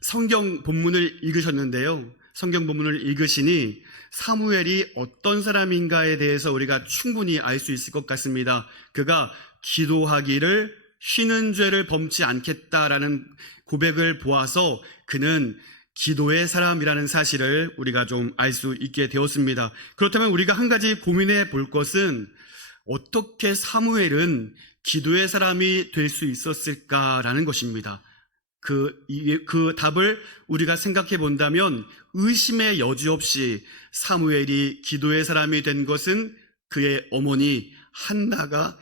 성경 본문을 읽으셨는데요. 성경 본문을 읽으시니 사무엘이 어떤 사람인가에 대해서 우리가 충분히 알 수 있을 것 같습니다. 그가 기도하기를 쉬는 죄를 범치 않겠다라는 고백을 보아서 그는 기도의 사람이라는 사실을 우리가 좀 알 수 있게 되었습니다. 그렇다면 우리가 한 가지 고민해 볼 것은 어떻게 사무엘은 기도의 사람이 될 수 있었을까라는 것입니다. 그 답을 우리가 생각해 본다면 의심의 여지 없이 사무엘이 기도의 사람이 된 것은 그의 어머니 한나가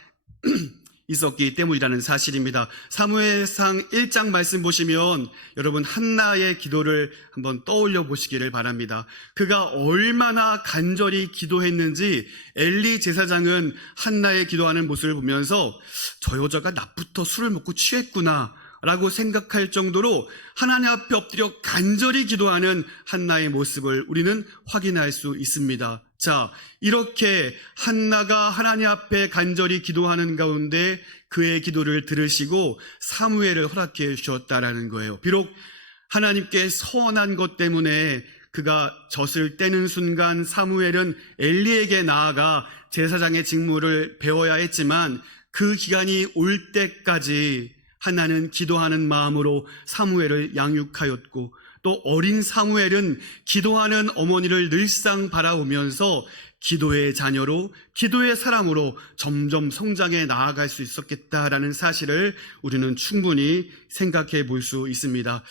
있었기 때문이라는 사실입니다. 사무엘상 1장 말씀 보시면 여러분 한나의 기도를 한번 떠올려 보시기를 바랍니다. 그가 얼마나 간절히 기도했는지 엘리 제사장은 한나의 기도하는 모습을 보면서 저 여자가 낮부터 술을 먹고 취했구나 라고 생각할 정도로 하나님 앞에 엎드려 간절히 기도하는 한나의 모습을 우리는 확인할 수 있습니다. 자, 이렇게 한나가 하나님 앞에 간절히 기도하는 가운데 그의 기도를 들으시고 사무엘을 허락해 주셨다라는 거예요. 비록 하나님께 서운한 것 때문에 그가 젖을 떼는 순간 사무엘은 엘리에게 나아가 제사장의 직무를 배워야 했지만 그 기간이 올 때까지 한나는 기도하는 마음으로 사무엘을 양육하였고 또 어린 사무엘은 기도하는 어머니를 늘상 바라보면서 기도의 자녀로 기도의 사람으로 점점 성장해 나아갈 수 있었겠다라는 사실을 우리는 충분히 생각해 볼 수 있습니다.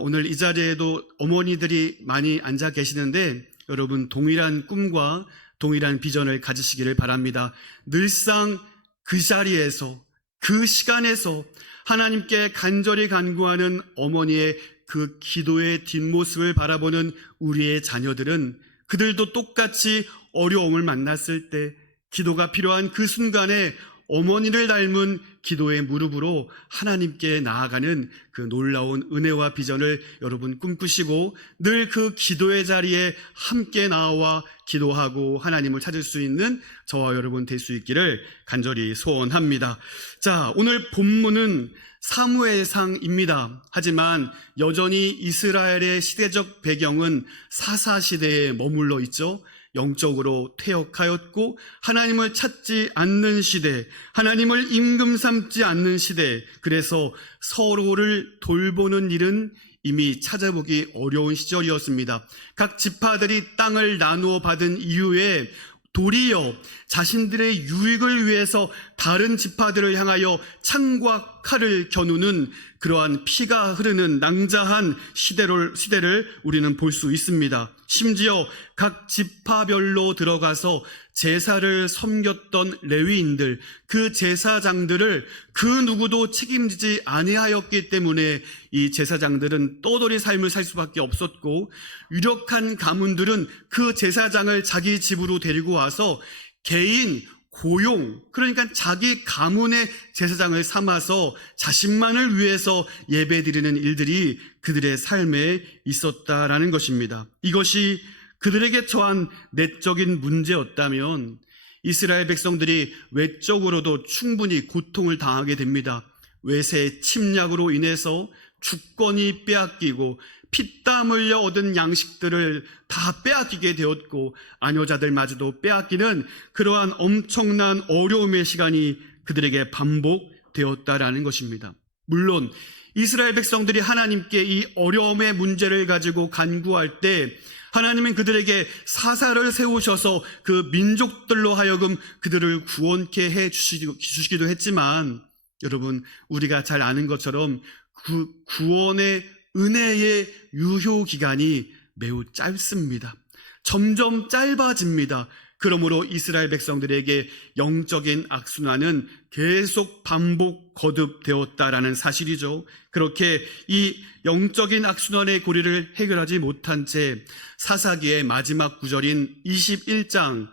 오늘 이 자리에도 어머니들이 많이 앉아 계시는데 여러분 동일한 꿈과 동일한 비전을 가지시기를 바랍니다. 늘상 그 자리에서 그 시간에서 하나님께 간절히 간구하는 어머니의 그 기도의 뒷모습을 바라보는 우리의 자녀들은 그들도 똑같이 어려움을 만났을 때 기도가 필요한 그 순간에 어머니를 닮은 기도의 무릎으로 하나님께 나아가는 그 놀라운 은혜와 비전을 여러분 꿈꾸시고 늘 그 기도의 자리에 함께 나와 기도하고 하나님을 찾을 수 있는 저와 여러분 될 수 있기를 간절히 소원합니다. 자, 오늘 본문은 사무엘상입니다. 하지만 여전히 이스라엘의 시대적 배경은 사사시대에 머물러 있죠. 영적으로 퇴역하였고 하나님을 찾지 않는 시대, 하나님을 임금 삼지 않는 시대, 그래서 서로를 돌보는 일은 이미 찾아보기 어려운 시절이었습니다. 각 지파들이 땅을 나누어 받은 이후에 도리어 자신들의 유익을 위해서 다른 지파들을 향하여 창과 칼을 겨누는 그러한 피가 흐르는 낭자한 시대를 우리는 볼 수 있습니다. 심지어 각 지파별로 들어가서 제사를 섬겼던 레위인들, 그 제사장들을 그 누구도 책임지지 아니하였기 때문에 이 제사장들은 떠돌이 삶을 살 수밖에 없었고 유력한 가문들은 그 제사장을 자기 집으로 데리고 와서 개인 고용, 그러니까 자기 가문의 제사장을 삼아서 자신만을 위해서 예배드리는 일들이 그들의 삶에 있었다라는 것입니다. 이것이 그들에게 처한 내적인 문제였다면 이스라엘 백성들이 외적으로도 충분히 고통을 당하게 됩니다. 외세 침략으로 인해서 주권이 빼앗기고 피땀 흘려 얻은 양식들을 다 빼앗기게 되었고 아녀자들마저도 빼앗기는 그러한 엄청난 어려움의 시간이 그들에게 반복되었다라는 것입니다. 물론 이스라엘 백성들이 하나님께 이 어려움의 문제를 가지고 간구할 때 하나님은 그들에게 사사를 세우셔서 그 민족들로 하여금 그들을 구원케 해 주시기도 했지만 여러분 우리가 잘 아는 것처럼 그 구원의 은혜의 유효 기간이 매우 짧습니다. 점점 짧아집니다. 그러므로 이스라엘 백성들에게 영적인 악순환은 계속 반복 거듭되었다라는 사실이죠. 그렇게 이 영적인 악순환의 고리를 해결하지 못한 채 사사기의 마지막 구절인 21장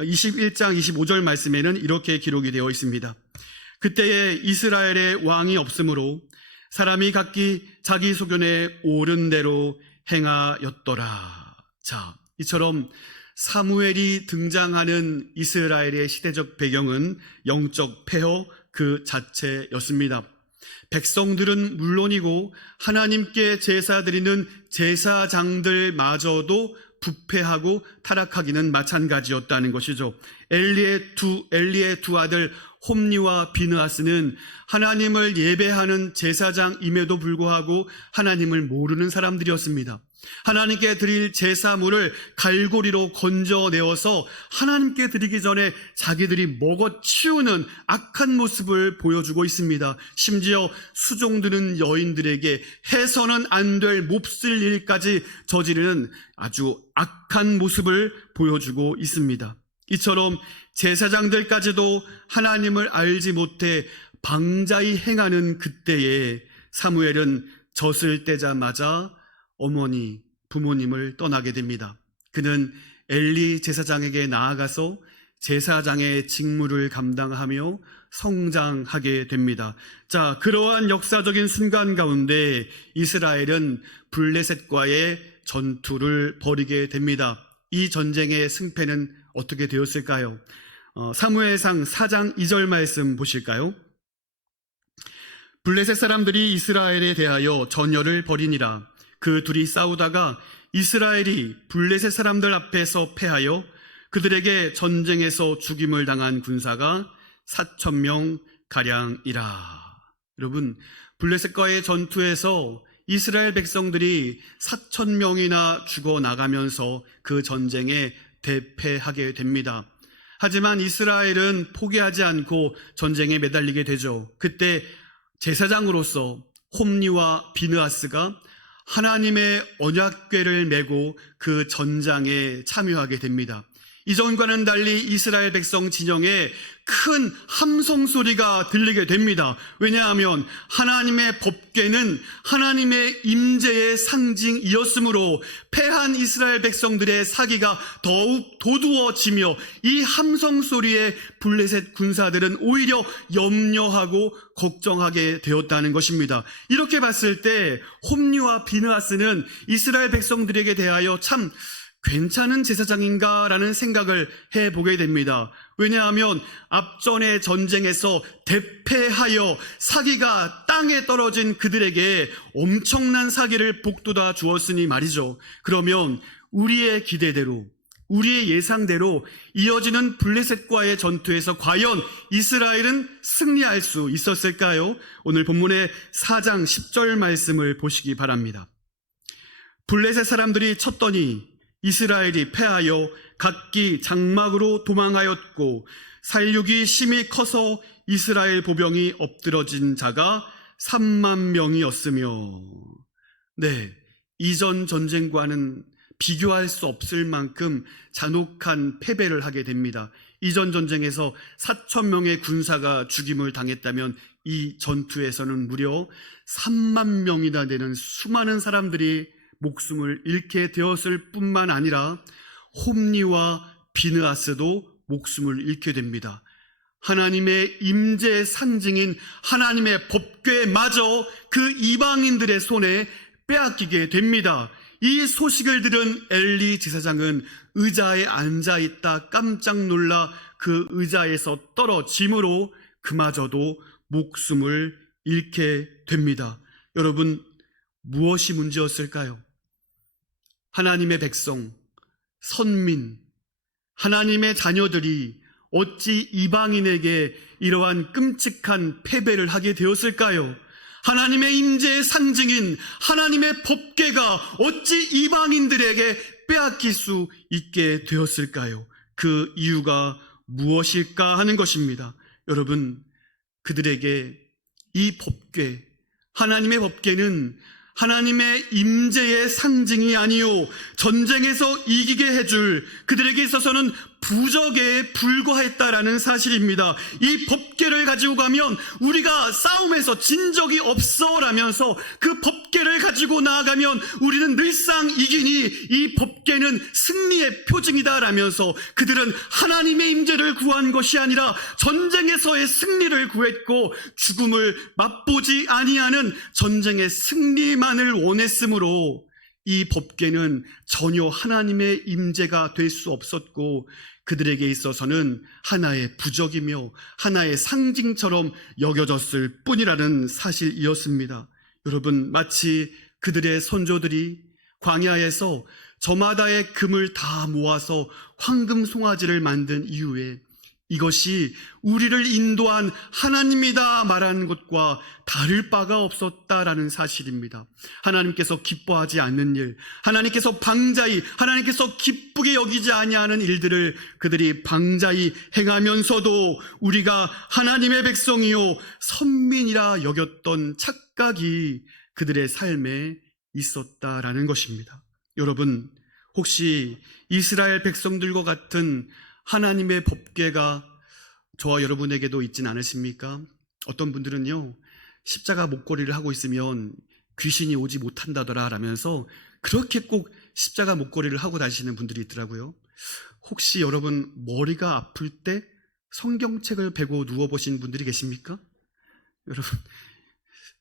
25절 말씀에는 이렇게 기록이 되어 있습니다. 그때에 이스라엘의 왕이 없으므로 사람이 각기 자기 소견에 옳은 대로 행하였더라. 자, 이처럼 사무엘이 등장하는 이스라엘의 시대적 배경은 영적 폐허 그 자체였습니다. 백성들은 물론이고 하나님께 제사 드리는 제사장들마저도 부패하고 타락하기는 마찬가지였다는 것이죠. 엘리의 두 아들 홈니와 비느하스는 하나님을 예배하는 제사장임에도 불구하고 하나님을 모르는 사람들이었습니다. 하나님께 드릴 제사물을 갈고리로 건져내어서 하나님께 드리기 전에 자기들이 먹어치우는 악한 모습을 보여주고 있습니다. 심지어 수종드는 여인들에게 해서는 안 될 몹쓸 일까지 저지르는 아주 악한 모습을 보여주고 있습니다. 이처럼 제사장들까지도 하나님을 알지 못해 방자히 행하는 그때에 사무엘은 젖을 떼자마자 어머니, 부모님을 떠나게 됩니다. 그는 엘리 제사장에게 나아가서 제사장의 직무를 감당하며 성장하게 됩니다. 자, 그러한 역사적인 순간 가운데 이스라엘은 블레셋과의 전투를 벌이게 됩니다. 이 전쟁의 승패는 어떻게 되었을까요? 사무엘상 4장 2절 말씀 보실까요? 블레셋 사람들이 이스라엘에 대하여 전열을 벌이니라. 그 둘이 싸우다가 이스라엘이 블레셋 사람들 앞에서 패하여 그들에게 전쟁에서 죽임을 당한 군사가 4,000명 가량이라. 여러분, 블레셋과의 전투에서 이스라엘 백성들이 4,000명이나 죽어나가면서 그 전쟁에 대패하게 됩니다. 하지만 이스라엘은 포기하지 않고 전쟁에 매달리게 되죠. 그때 제사장으로서 홈니와 비느하스가 하나님의 언약궤를 메고 그 전장에 참여하게 됩니다. 이전과는 달리 이스라엘 백성 진영에 큰 함성 소리가 들리게 됩니다. 왜냐하면 하나님의 법궤는 하나님의 임재의 상징이었으므로 패한 이스라엘 백성들의 사기가 더욱 도두어지며 이 함성 소리에 블레셋 군사들은 오히려 염려하고 걱정하게 되었다는 것입니다. 이렇게 봤을 때 홈리와 비느하스는 이스라엘 백성들에게 대하여 참 괜찮은 제사장인가라는 생각을 해보게 됩니다. 왜냐하면 앞전의 전쟁에서 대패하여 사기가 땅에 떨어진 그들에게 엄청난 사기를 북돋아 주었으니 말이죠. 그러면 우리의 기대대로, 우리의 예상대로 이어지는 블레셋과의 전투에서 과연 이스라엘은 승리할 수 있었을까요? 오늘 본문의 4장 10절 말씀을 보시기 바랍니다. 블레셋 사람들이 쳤더니 이스라엘이 패하여 각기 장막으로 도망하였고 살육이 심히 커서 이스라엘 보병이 엎드러진 자가 3만 명이었으며, 네, 이전 전쟁과는 비교할 수 없을 만큼 잔혹한 패배를 하게 됩니다. 이전 전쟁에서 4,000명의 군사가 죽임을 당했다면 이 전투에서는 무려 3만 명이나 되는 수많은 사람들이 목숨을 잃게 되었을 뿐만 아니라 홈리와 비느하스도 목숨을 잃게 됩니다. 하나님의 임재의 상징인 하나님의 법궤마저 그 이방인들의 손에 빼앗기게 됩니다. 이 소식을 들은 엘리 제사장은 의자에 앉아있다 깜짝 놀라 그 의자에서 떨어짐으로 그마저도 목숨을 잃게 됩니다. 여러분, 무엇이 문제였을까요? 하나님의 백성, 선민, 하나님의 자녀들이 어찌 이방인에게 이러한 끔찍한 패배를 하게 되었을까요? 하나님의 임재의 상징인 하나님의 법궤가 어찌 이방인들에게 빼앗길 수 있게 되었을까요? 그 이유가 무엇일까 하는 것입니다. 여러분, 그들에게 이 법궤, 하나님의 법궤는 하나님의 임재의 상징이 아니요 전쟁에서 이기게 해줄 그들에게 있어서는 부적에 불과했다라는 사실입니다. 이 법궤를 가지고 가면 우리가 싸움에서 진 적이 없어라면서 그 법궤를 가지고 나아가면 우리는 늘상 이기니 이 법궤는 승리의 표징이다라면서 그들은 하나님의 임재를 구한 것이 아니라 전쟁에서의 승리를 구했고 죽음을 맛보지 아니하는 전쟁의 승리만을 원했으므로 이 법궤는 전혀 하나님의 임재가 될 수 없었고 그들에게 있어서는 하나의 부적이며 하나의 상징처럼 여겨졌을 뿐이라는 사실이었습니다. 여러분, 마치 그들의 선조들이 광야에서 저마다의 금을 다 모아서 황금 송아지를 만든 이후에 이것이 우리를 인도한 하나님이다 말하는 것과 다를 바가 없었다라는 사실입니다. 하나님께서 기뻐하지 않는 일, 하나님께서 방자히, 하나님께서 기쁘게 여기지 아니하는 일들을 그들이 방자히 행하면서도 우리가 하나님의 백성이요 선민이라 여겼던 착각이 그들의 삶에 있었다라는 것입니다. 여러분, 혹시 이스라엘 백성들과 같은 하나님의 법궤가 저와 여러분에게도 있진 않으십니까? 어떤 분들은요, 십자가 목걸이를 하고 있으면 귀신이 오지 못한다더라 라면서 그렇게 꼭 십자가 목걸이를 하고 다니시는 분들이 있더라고요. 혹시 여러분 머리가 아플 때 성경책을 베고 누워보신 분들이 계십니까? 여러분,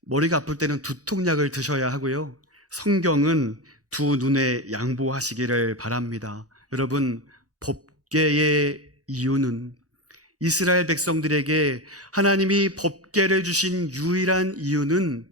머리가 아플 때는 두통약을 드셔야 하고요, 성경은 두 눈에 양보하시기를 바랍니다. 여러분, 법궤의 이유는, 이스라엘 백성들에게 하나님이 법궤를 주신 유일한 이유는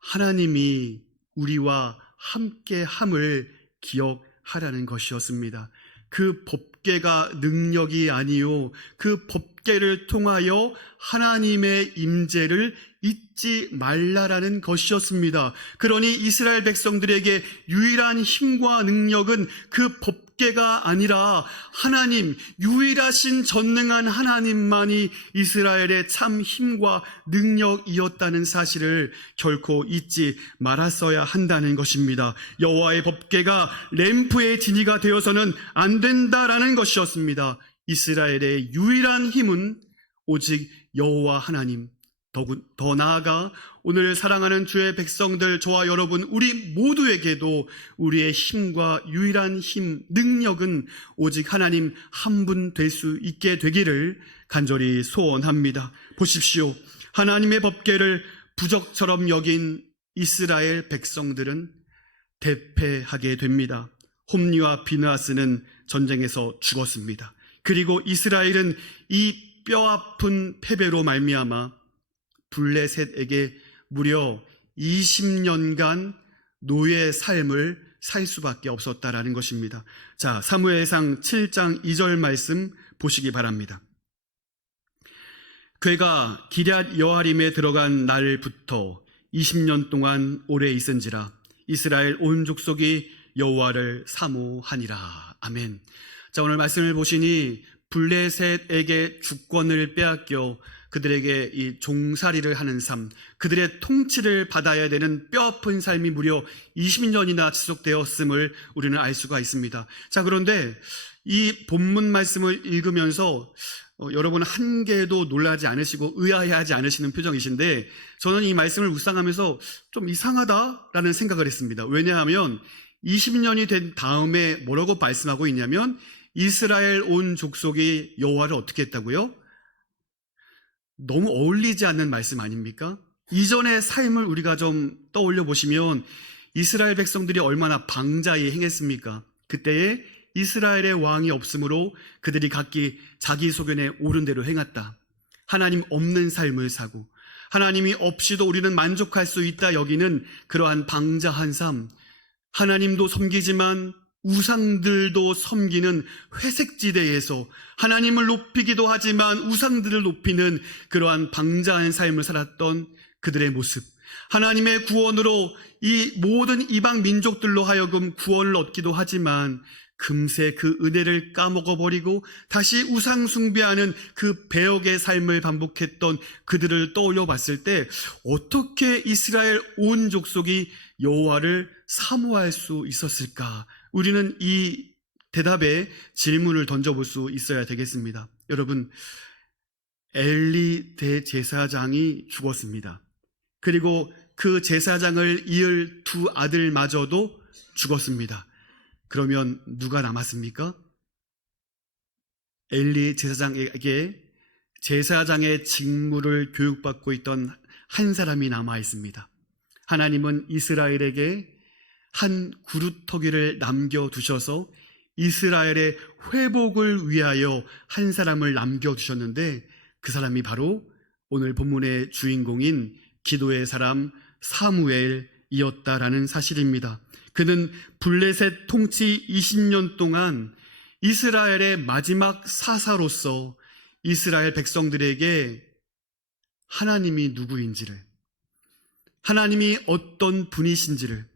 하나님이 우리와 함께함을 기억하라는 것이었습니다. 그 법궤가 능력이 아니요, 그 법궤를 통하여 하나님의 임재를 잊지 말라라는 것이었습니다. 그러니 이스라엘 백성들에게 유일한 힘과 능력은 그 법궤가 아니라 하나님, 유일하신 전능한 하나님만이 이스라엘의 참 힘과 능력이었다는 사실을 결코 잊지 말았어야 한다는 것입니다. 여호와의 법궤가 램프의 진이가 되어서는 안 된다라는 것이었습니다. 이스라엘의 유일한 힘은 오직 여호와 하나님, 더 나아가 오늘 사랑하는 주의 백성들, 저와 여러분, 우리 모두에게도 우리의 힘과 유일한 힘, 능력은 오직 하나님 한 분 될 수 있게 되기를 간절히 소원합니다. 보십시오. 하나님의 법궤를 부적처럼 여긴 이스라엘 백성들은 대패하게 됩니다. 홈리와 비느하스는 전쟁에서 죽었습니다. 그리고 이스라엘은 이 뼈아픈 패배로 말미암아 블레셋에게 무려 20년간 노예 삶을 살 수밖에 없었다라는 것입니다. 자, 사무엘상 7장 2절 말씀 보시기 바랍니다. 그가 기럇 여아림에 들어간 날부터 20년 동안 오래 있은지라 이스라엘 온 족속이 여호와를 사모하니라. 아멘. 자, 오늘 말씀을 보시니 블레셋에게 주권을 빼앗겨 그들에게 이 종살이를 하는 삶, 그들의 통치를 받아야 되는 뼈아픈 삶이 무려 20년이나 지속되었음을 우리는 알 수가 있습니다. 자, 그런데 이 본문 말씀을 읽으면서 여러분 한 개도 놀라지 않으시고 의아해하지 않으시는 표정이신데, 저는 이 말씀을 묵상하면서 좀 이상하다라는 생각을 했습니다. 왜냐하면 20년이 된 다음에 뭐라고 말씀하고 있냐면 이스라엘 온 족속이 여호와를 어떻게 했다고요? 너무 어울리지 않는 말씀 아닙니까? 이전의 삶을 우리가 좀 떠올려 보시면 이스라엘 백성들이 얼마나 방자히 행했습니까? 그때에 이스라엘의 왕이 없으므로 그들이 각기 자기 소견에 옳은 대로 행했다. 하나님 없는 삶을 사고 하나님이 없이도 우리는 만족할 수 있다 여기는 그러한 방자한 삶, 하나님도 섬기지만 우상들도 섬기는 회색지대에서 하나님을 높이기도 하지만 우상들을 높이는 그러한 방자한 삶을 살았던 그들의 모습, 하나님의 구원으로 이 모든 이방 민족들로 하여금 구원을 얻기도 하지만 금세 그 은혜를 까먹어버리고 다시 우상 숭배하는 그 배역의 삶을 반복했던 그들을 떠올려 봤을 때 어떻게 이스라엘 온 족속이 여호와를 사모할 수 있었을까? 우리는 이 대답에 질문을 던져볼 수 있어야 되겠습니다. 여러분, 엘리 대제사장이 죽었습니다. 그리고 그 제사장을 이을 두 아들마저도 죽었습니다. 그러면 누가 남았습니까? 엘리 제사장에게 제사장의 직무를 교육받고 있던 한 사람이 남아 있습니다. 하나님은 이스라엘에게 한 구루터기를 남겨두셔서 이스라엘의 회복을 위하여 한 사람을 남겨두셨는데 그 사람이 바로 오늘 본문의 주인공인 기도의 사람 사무엘이었다라는 사실입니다. 그는 블레셋 통치 20년 동안 이스라엘의 마지막 사사로서 이스라엘 백성들에게 하나님이 누구인지를, 하나님이 어떤 분이신지를,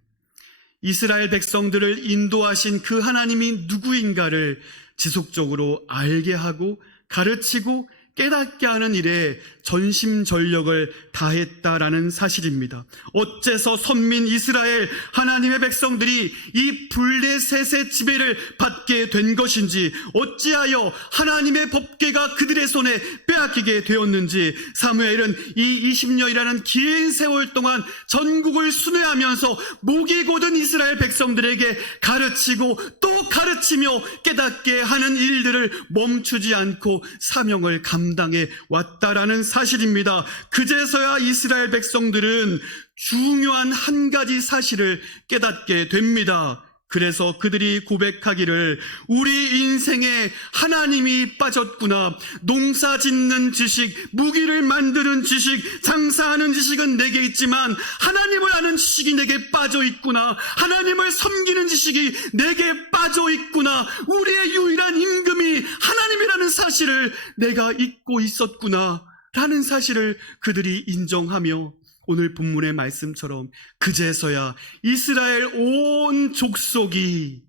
이스라엘 백성들을 인도하신 그 하나님이 누구인가를 지속적으로 알게 하고 가르치고 깨닫게 하는 일에 전심전력을 다했다라는 사실입니다. 어째서 선민 이스라엘 하나님의 백성들이 이 블레셋의 지배를 받게 된 것인지, 어찌하여 하나님의 법궤가 그들의 손에 빼앗기게 되었는지, 사무엘은 이 20년이라는 긴 세월 동안 전국을 순회하면서 목이 곧은 이스라엘 백성들에게 가르치고 또 가르치며 깨닫게 하는 일들을 멈추지 않고 사명을 감당해 왔다라는 사실입니다. 그제서야 이스라엘 백성들은 중요한 한 가지 사실을 깨닫게 됩니다. 그래서 그들이 고백하기를, 우리 인생에 하나님이 빠졌구나. 농사 짓는 지식, 무기를 만드는 지식, 장사하는 지식은 내게 있지만 하나님을 아는 지식이 내게 빠져 있구나. 하나님을 섬기는 지식이 내게 빠져 있구나. 우리의 유일한 임금이 하나님이라는 사실을 내가 잊고 있었구나 라는 사실을 그들이 인정하며 오늘 본문의 말씀처럼 그제서야 이스라엘 온 족속이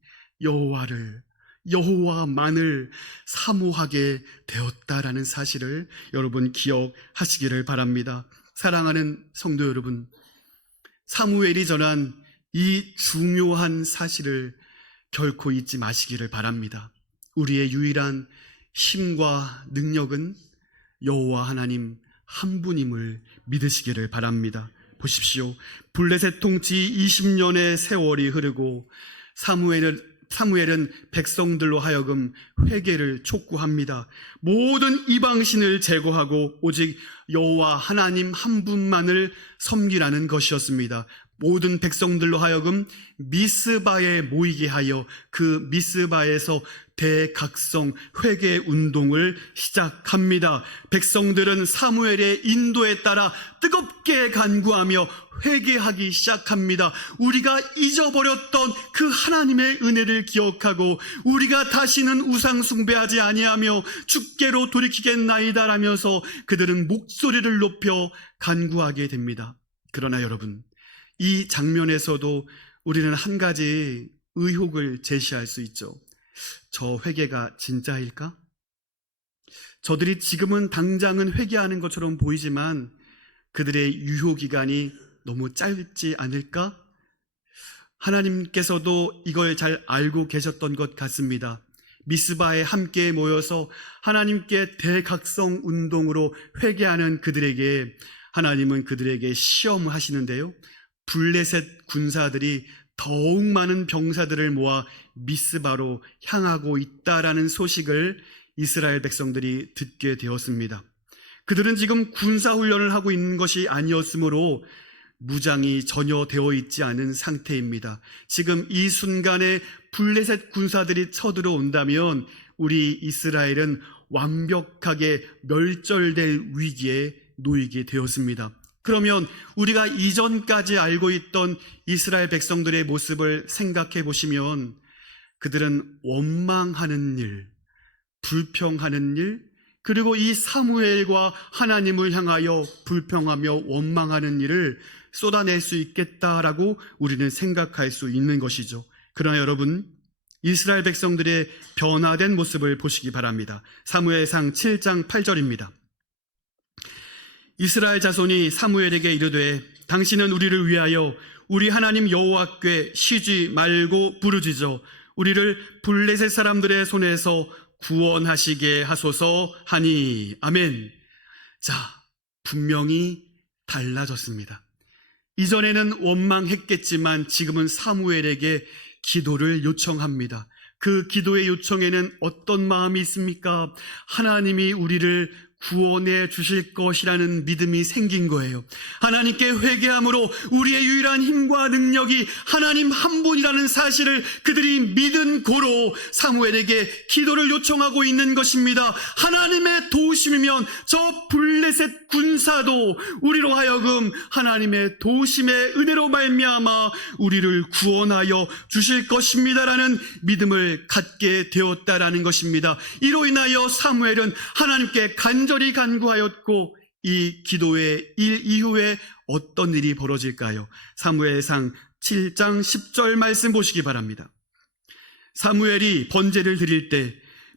여호와만을 사모하게 되었다라는 사실을 여러분 기억하시기를 바랍니다. 사랑하는 성도 여러분, 사무엘이 전한 이 중요한 사실을 결코 잊지 마시기를 바랍니다. 우리의 유일한 힘과 능력은 여호와 하나님 한 분임을 믿으시기를 바랍니다. 보십시오. 블레셋 통치 20년의 세월이 흐르고 사무엘은 백성들로 하여금 회개를 촉구합니다. 모든 이방신을 제거하고 오직 여호와 하나님 한 분만을 섬기라는 것이었습니다. 모든 백성들로 하여금 미스바에 모이게 하여 그 미스바에서 대각성 회개 운동을 시작합니다. 백성들은 사무엘의 인도에 따라 뜨겁게 간구하며 회개하기 시작합니다. 우리가 잊어버렸던 그 하나님의 은혜를 기억하고 우리가 다시는 우상 숭배하지 아니하며 주께로 돌이키겠나이다라면서 그들은 목소리를 높여 간구하게 됩니다. 그러나 여러분, 이 장면에서도 우리는 한 가지 의혹을 제시할 수 있죠. 저 회개가 진짜일까? 저들이 지금은 당장은 회개하는 것처럼 보이지만 그들의 유효기간이 너무 짧지 않을까? 하나님께서도 이걸 잘 알고 계셨던 것 같습니다. 미스바에 함께 모여서 하나님께 대각성 운동으로 회개하는 그들에게 하나님은 그들에게 시험을 하시는데요. 블레셋 군사들이 더욱 많은 병사들을 모아 미스바로 향하고 있다라는 소식을 이스라엘 백성들이 듣게 되었습니다. 그들은 지금 군사훈련을 하고 있는 것이 아니었으므로 무장이 전혀 되어 있지 않은 상태입니다. 지금 이 순간에 블레셋 군사들이 쳐들어온다면 우리 이스라엘은 완벽하게 멸절될 위기에 놓이게 되었습니다. 그러면 우리가 이전까지 알고 있던 이스라엘 백성들의 모습을 생각해 보시면 그들은 원망하는 일, 불평하는 일, 그리고 이 사무엘과 하나님을 향하여 불평하며 원망하는 일을 쏟아낼 수 있겠다라고 우리는 생각할 수 있는 것이죠. 그러나 여러분, 이스라엘 백성들의 변화된 모습을 보시기 바랍니다. 사무엘상 7장 8절입니다. 이스라엘 자손이 사무엘에게 이르되 당신은 우리를 위하여 우리 하나님 여호와께 쉬지 말고 부르짖어 우리를 블레셋 사람들의 손에서 구원하시게 하소서 하니. 아멘. 자, 분명히 달라졌습니다. 이전에는 원망했겠지만 지금은 사무엘에게 기도를 요청합니다. 그 기도의 요청에는 어떤 마음이 있습니까? 하나님이 우리를 구원해 주실 것이라는 믿음이 생긴 거예요. 하나님께 회개함으로 우리의 유일한 힘과 능력이 하나님 한 분이라는 사실을 그들이 믿은 고로 사무엘에게 기도를 요청하고 있는 것입니다. 하나님의 도우심이면 저 블레셋 군사도 우리로 하여금 하나님의 도우심의 은혜로 말미암아 우리를 구원하여 주실 것입니다라는 믿음을 갖게 되었다라는 것입니다. 이로 인하여 사무엘은 하나님께 간절히 간구하였고, 이 기도의 일 이후에 어떤 일이 벌어질까요? 사무엘상 7장 10절 말씀 보시기 바랍니다. 사무엘이 번제를 드릴 때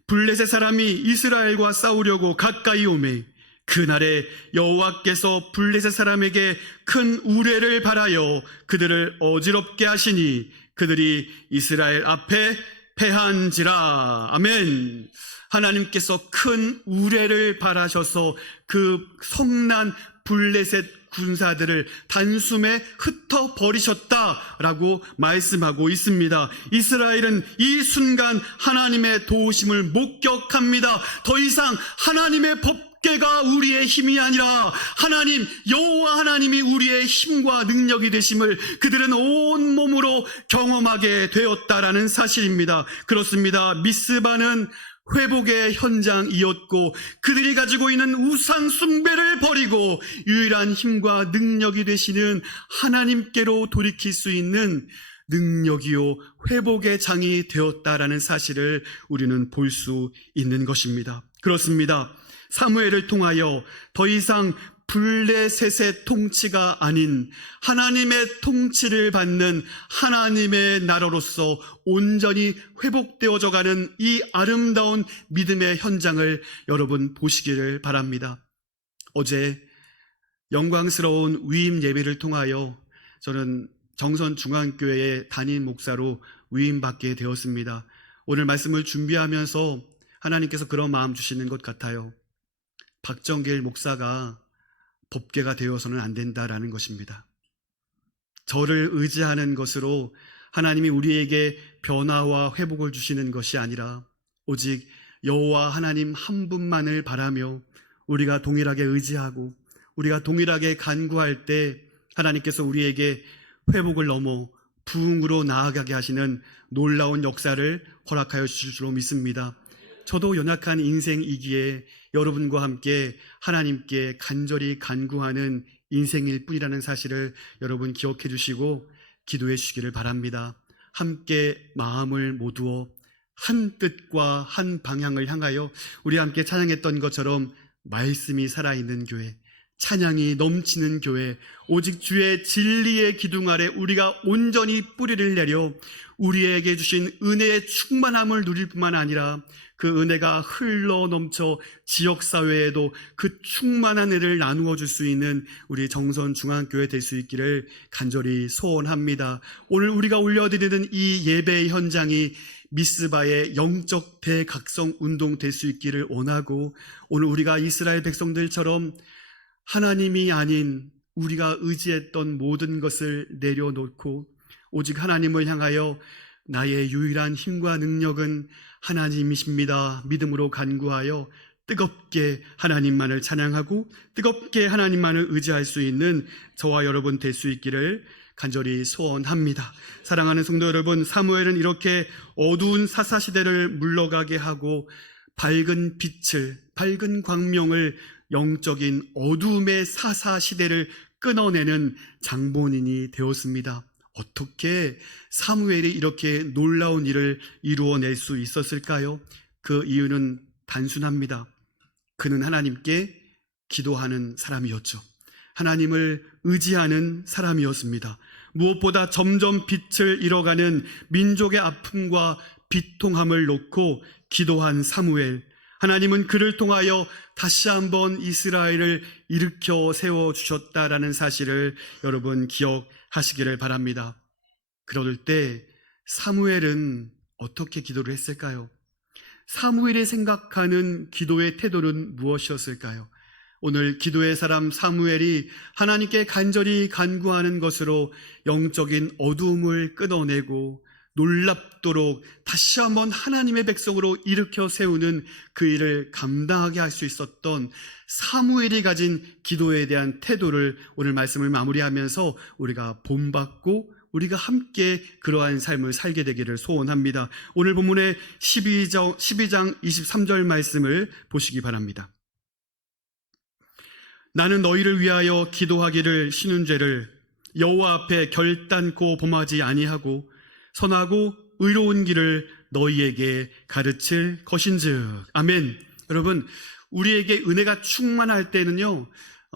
블레셋 사람이 이스라엘과 싸우려고 가까이 오매 그날에 여호와께서 블레셋 사람에게 큰 우레를 발하여 그들을 어지럽게 하시니 그들이 이스라엘 앞에 패한지라. 아멘. 하나님께서 큰 우레를 발하셔서 그 성난 블레셋 군사들을 단숨에 흩어버리셨다라고 말씀하고 있습니다. 이스라엘은 이 순간 하나님의 도우심을 목격합니다. 더 이상 하나님의 법궤가 우리의 힘이 아니라 하나님 여호와 하나님이 우리의 힘과 능력이 되심을 그들은 온 몸으로 경험하게 되었다라는 사실입니다. 그렇습니다. 미스바는 회복의 현장이었고 그들이 가지고 있는 우상 숭배를 버리고 유일한 힘과 능력이 되시는 하나님께로 돌이킬 수 있는 능력이요 회복의 장이 되었다라는 사실을 우리는 볼 수 있는 것입니다. 그렇습니다. 사무엘을 통하여 더 이상 블레셋의 통치가 아닌 하나님의 통치를 받는 하나님의 나라로서 온전히 회복되어져 가는 이 아름다운 믿음의 현장을 여러분 보시기를 바랍니다. 어제 영광스러운 위임 예배를 통하여 저는 정선중앙교회의 담임 목사로 위임받게 되었습니다. 오늘 말씀을 준비하면서 하나님께서 그런 마음 주시는 것 같아요. 박정길 목사가 법궤가 되어서는 안 된다라는 것입니다. 저를 의지하는 것으로 하나님이 우리에게 변화와 회복을 주시는 것이 아니라 오직 여호와 하나님 한 분만을 바라며 우리가 동일하게 의지하고 우리가 동일하게 간구할 때 하나님께서 우리에게 회복을 넘어 부흥으로 나아가게 하시는 놀라운 역사를 허락하여 주실 줄로 믿습니다. 저도 연약한 인생이기에 여러분과 함께 하나님께 간절히 간구하는 인생일 뿐이라는 사실을 여러분 기억해 주시고 기도해 주시기를 바랍니다. 함께 마음을 모두어 한 뜻과 한 방향을 향하여 우리 함께 찬양했던 것처럼 말씀이 살아있는 교회, 찬양이 넘치는 교회, 오직 주의 진리의 기둥 아래 우리가 온전히 뿌리를 내려 우리에게 주신 은혜의 충만함을 누릴 뿐만 아니라 그 은혜가 흘러 넘쳐 지역사회에도 그 충만한 은혜를 나누어 줄 수 있는 우리 정선중앙교회 될 수 있기를 간절히 소원합니다. 오늘 우리가 올려드리는 이 예배의 현장이 미스바의 영적 대각성 운동 될 수 있기를 원하고 오늘 우리가 이스라엘 백성들처럼 하나님이 아닌 우리가 의지했던 모든 것을 내려놓고 오직 하나님을 향하여 나의 유일한 힘과 능력은 하나님이십니다. 믿음으로 간구하여 뜨겁게 하나님만을 찬양하고 뜨겁게 하나님만을 의지할 수 있는 저와 여러분 될 수 있기를 간절히 소원합니다. 사랑하는 성도 여러분, 사무엘은 이렇게 어두운 사사시대를 물러가게 하고 밝은 빛을, 밝은 광명을 영적인 어두움의 사사시대를 끊어내는 장본인이 되었습니다. 어떻게 사무엘이 이렇게 놀라운 일을 이루어낼 수 있었을까요? 그 이유는 단순합니다. 그는 하나님께 기도하는 사람이었죠. 하나님을 의지하는 사람이었습니다. 무엇보다 점점 빛을 잃어가는 민족의 아픔과 비통함을 놓고 기도한 사무엘. 하나님은 그를 통하여 다시 한번 이스라엘을 일으켜 세워주셨다라는 사실을 여러분 기억하시기를 바랍니다. 그럴 때 사무엘은 어떻게 기도를 했을까요? 사무엘이 생각하는 기도의 태도는 무엇이었을까요? 오늘 기도의 사람 사무엘이 하나님께 간절히 간구하는 것으로 영적인 어두움을 끊어내고 놀랍도록 다시 한번 하나님의 백성으로 일으켜 세우는 그 일을 감당하게 할 수 있었던 사무엘이 가진 기도에 대한 태도를 오늘 말씀을 마무리하면서 우리가 본받고 우리가 함께 그러한 삶을 살게 되기를 소원합니다. 오늘 본문의 12장 23절 말씀을 보시기 바랍니다. 나는 너희를 위하여 기도하기를 쉬는 죄를 여호와 앞에 결단코 범하지 아니하고 선하고 의로운 길을 너희에게 가르칠 것인즉. 아멘. 여러분, 우리에게 은혜가 충만할 때는요,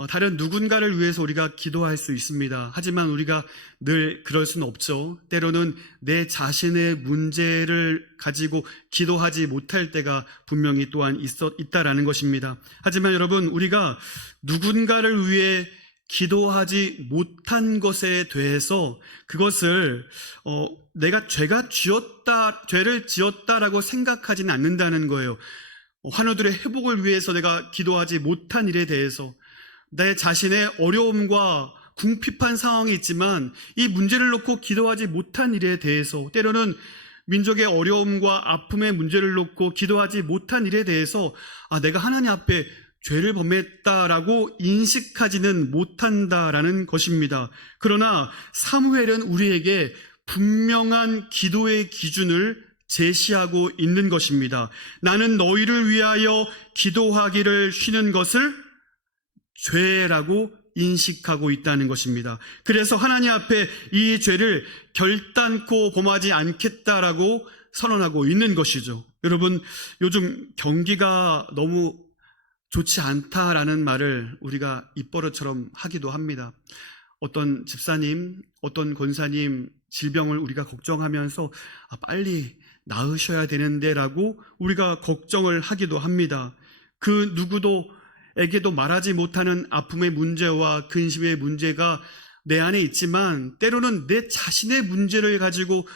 다른 누군가를 위해서 우리가 기도할 수 있습니다. 하지만 우리가 늘 그럴 수는 없죠. 때로는 내 자신의 문제를 가지고 기도하지 못할 때가 분명히 또한 있다라는 것입니다. 하지만 여러분, 우리가 누군가를 위해 기도하지 못한 것에 대해서 그것을 내가 죄를 지었다라고 생각하지는 않는다는 거예요. 환우들의 회복을 위해서 내가 기도하지 못한 일에 대해서 내 자신의 어려움과 궁핍한 상황이 있지만 이 문제를 놓고 기도하지 못한 일에 대해서, 때로는 민족의 어려움과 아픔의 문제를 놓고 기도하지 못한 일에 대해서 내가 하나님 앞에 죄를 범했다라고 인식하지는 못한다라는 것입니다. 그러나 사무엘은 우리에게 분명한 기도의 기준을 제시하고 있는 것입니다. 나는 너희를 위하여 기도하기를 쉬는 것을 죄라고 인식하고 있다는 것입니다. 그래서 하나님 앞에 이 죄를 결단코 범하지 않겠다라고 선언하고 있는 것이죠. 여러분, 요즘 경기가 너무 좋지 않다라는 말을 우리가 입버릇처럼 하기도 합니다. 어떤 집사님, 어떤 권사님 질병을 우리가 걱정하면서 빨리 나으셔야 되는데 라고 우리가 걱정을 하기도 합니다. 그 누구도에게도 말하지 못하는 아픔의 문제와 근심의 문제가 내 안에 있지만 때로는 내 자신의 문제를 가지고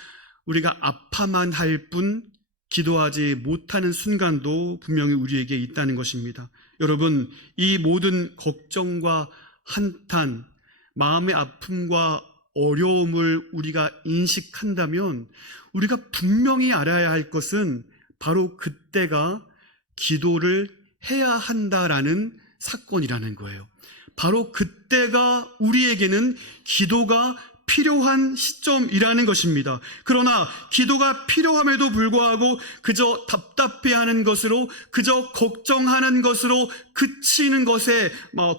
우리가 아파만 할 뿐 기도하지 못하는 순간도 분명히 우리에게 있다는 것입니다. 여러분, 이 모든 걱정과 한탄, 마음의 아픔과 어려움을 우리가 인식한다면 우리가 분명히 알아야 할 것은 바로 그때가 기도를 해야 한다라는 사건이라는 거예요. 바로 그때가 우리에게는 기도가 필요한 시점이라는 것입니다. 그러나 기도가 필요함에도 불구하고 그저 답답해하는 것으로, 그저 걱정하는 것으로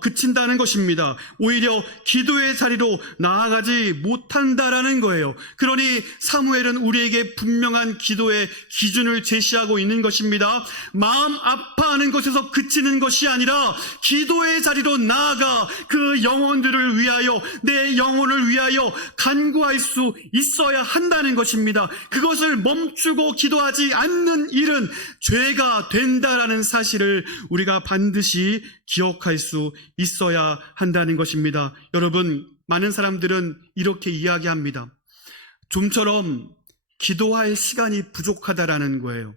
그친다는 것입니다. 오히려 기도의 자리로 나아가지 못한다라는 거예요. 그러니 사무엘은 우리에게 분명한 기도의 기준을 제시하고 있는 것입니다. 마음 아파하는 것에서 그치는 것이 아니라 기도의 자리로 나아가 그 영혼들을 위하여, 내 영혼을 위하여 간구할 수 있어야 한다는 것입니다. 그것을 멈추고 기도하지 않는 일은 죄가 된다라는 사실을 우리가 반드시 기억할 수 있어야 한다는 것입니다. 여러분, 많은 사람들은 이렇게 이야기합니다. 좀처럼 기도할 시간이 부족하다라는 거예요.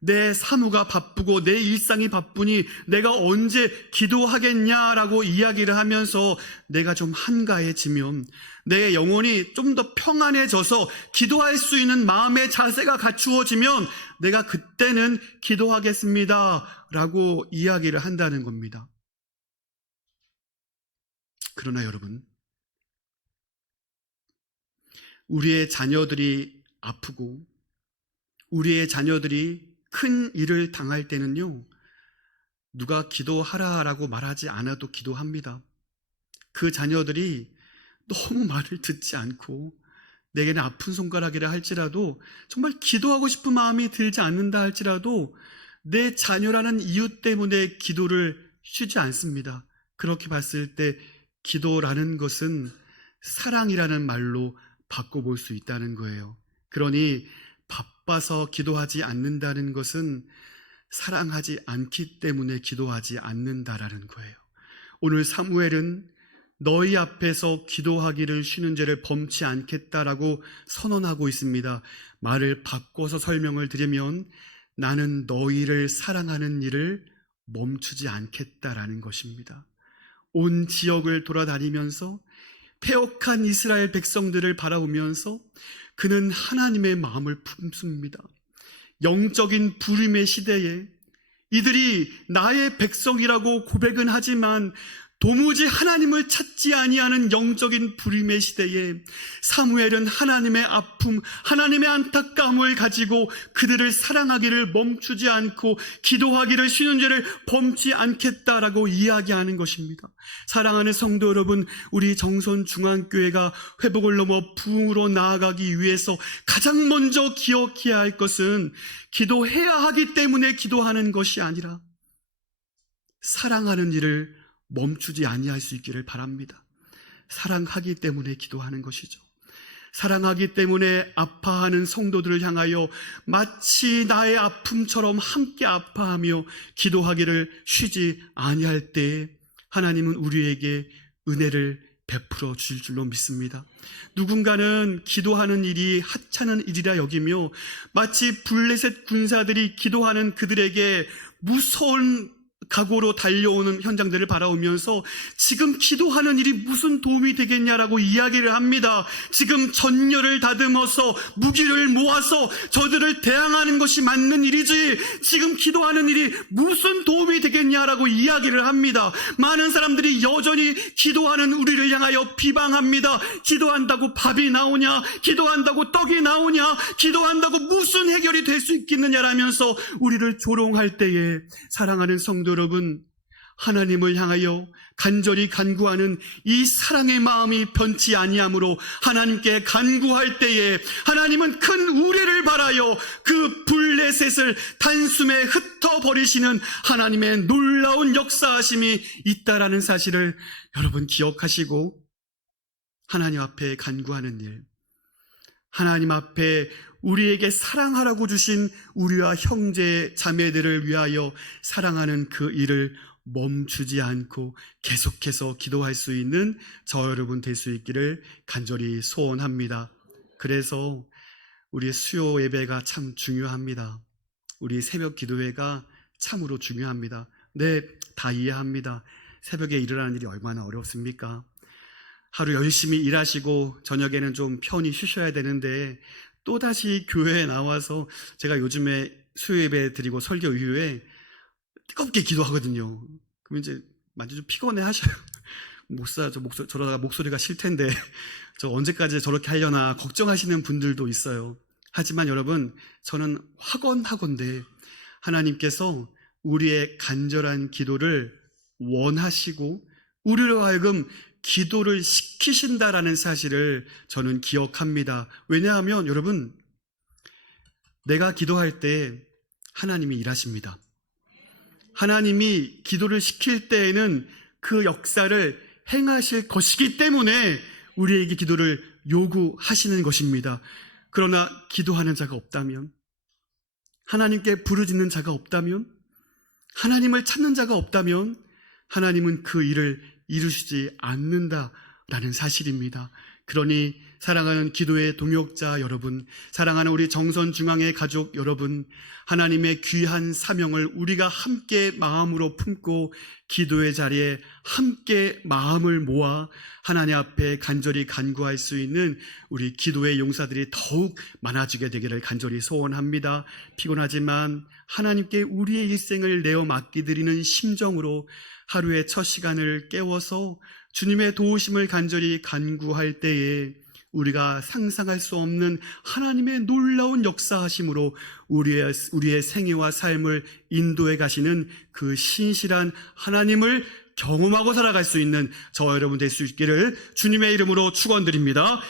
내 사무가 바쁘고 내 일상이 바쁘니 내가 언제 기도하겠냐라고 이야기를 하면서 내가 좀 한가해지면, 내 영혼이 좀 더 평안해져서 기도할 수 있는 마음의 자세가 갖추어지면 내가 그때는 기도하겠습니다 라고 이야기를 한다는 겁니다. 그러나 여러분, 우리의 자녀들이 아프고 우리의 자녀들이 큰 일을 당할 때는요, 누가 기도하라라고 말하지 않아도 기도합니다. 그 자녀들이 너무 말을 듣지 않고 내게는 아픈 손가락이라 할지라도, 정말 기도하고 싶은 마음이 들지 않는다 할지라도 내 자녀라는 이유 때문에 기도를 쉬지 않습니다. 그렇게 봤을 때 기도라는 것은 사랑이라는 말로 바꿔볼 수 있다는 거예요. 그러니 바빠서 기도하지 않는다는 것은 사랑하지 않기 때문에 기도하지 않는다라는 거예요. 오늘 사무엘은 너희 앞에서 기도하기를 쉬는 죄를 범치 않겠다라고 선언하고 있습니다. 말을 바꿔서 설명을 드리면 나는 너희를 사랑하는 일을 멈추지 않겠다라는 것입니다. 온 지역을 돌아다니면서 패역한 이스라엘 백성들을 바라보면서 그는 하나님의 마음을 품습니다. 영적인 부림의 시대에 이들이 나의 백성이라고 고백은 하지만 도무지 하나님을 찾지 아니하는 영적인 부림의 시대에 사무엘은 하나님의 아픔, 하나님의 안타까움을 가지고 그들을 사랑하기를 멈추지 않고 기도하기를 쉬는 죄를 범치 않겠다라고 이야기하는 것입니다. 사랑하는 성도 여러분, 우리 정선중앙교회가 회복을 넘어 부흥으로 나아가기 위해서 가장 먼저 기억해야 할 것은 기도해야 하기 때문에 기도하는 것이 아니라 사랑하는 일을 멈추지 아니할 수 있기를 바랍니다. 사랑하기 때문에 기도하는 것이죠. 사랑하기 때문에 아파하는 성도들을 향하여 마치 나의 아픔처럼 함께 아파하며 기도하기를 쉬지 아니할 때에 하나님은 우리에게 은혜를 베풀어 주실 줄로 믿습니다. 누군가는 기도하는 일이 하찮은 일이라 여기며 마치 블레셋 군사들이 기도하는 그들에게 무서운 각오로 달려오는 현장들을 바라보면서 지금 기도하는 일이 무슨 도움이 되겠냐라고 이야기를 합니다. 지금 전열을 다듬어서 무기를 모아서 저들을 대항하는 것이 맞는 일이지 지금 기도하는 일이 무슨 도움이 되겠냐라고 이야기를 합니다. 많은 사람들이 여전히 기도하는 우리를 향하여 비방합니다. 기도한다고 밥이 나오냐? 기도한다고 떡이 나오냐? 기도한다고 무슨 해결이 될 수 있겠느냐라면서 우리를 조롱할 때에 사랑하는 성도 여러분, 하나님을 향하여 간절히 간구하는 이 사랑의 마음이 변치 아니하므로 하나님께 간구할 때에 하나님은 큰 우레를 바라여 그 블레셋을 단숨에 흩어버리시는 하나님의 놀라운 역사하심이 있다라는 사실을 여러분 기억하시고 하나님 앞에 간구하는 일, 하나님 앞에 우리에게 사랑하라고 주신 우리와 형제 자매들을 위하여 사랑하는 그 일을 멈추지 않고 계속해서 기도할 수 있는 저 여러분 될 수 있기를 간절히 소원합니다. 그래서 우리 수요 예배가 참 중요합니다. 우리 새벽 기도회가 참으로 중요합니다. 네, 다 이해합니다. 새벽에 일어나는 일이 얼마나 어렵습니까? 하루 열심히 일하시고 저녁에는 좀 편히 쉬셔야 되는데 또다시 교회에 나와서 제가 요즘에 수요 예배 드리고 설교 이후에 뜨겁게 기도하거든요. 그러면 이제 완전 좀 피곤해 하셔요. 목사, 저러다가 목소리가 쉴 텐데 저 언제까지 저렇게 하려나 걱정하시는 분들도 있어요. 하지만 여러분, 저는 확언하건대 하나님께서 우리의 간절한 기도를 원하시고 우리로 하여금 기도를 시키신다라는 사실을 저는 기억합니다. 왜냐하면 여러분, 내가 기도할 때 하나님이 일하십니다. 하나님이 기도를 시킬 때에는 그 역사를 행하실 것이기 때문에 우리에게 기도를 요구하시는 것입니다. 그러나 기도하는 자가 없다면, 하나님께 부르짖는 자가 없다면, 하나님을 찾는 자가 없다면 하나님은 그 일을 이루시지 않는다라는 사실입니다. 그러니 사랑하는 기도의 동역자 여러분, 사랑하는 우리 정선중앙의 가족 여러분, 하나님의 귀한 사명을 우리가 함께 마음으로 품고 기도의 자리에 함께 마음을 모아 하나님 앞에 간절히 간구할 수 있는 우리 기도의 용사들이 더욱 많아지게 되기를 간절히 소원합니다. 피곤하지만 하나님께 우리의 일생을 내어 맡기드리는 심정으로 하루의 첫 시간을 깨워서 주님의 도우심을 간절히 간구할 때에 우리가 상상할 수 없는 하나님의 놀라운 역사하심으로 우리의 생애와 삶을 인도해 가시는 그 신실한 하나님을 경험하고 살아갈 수 있는 저와 여러분 될 수 있기를 주님의 이름으로 축원드립니다.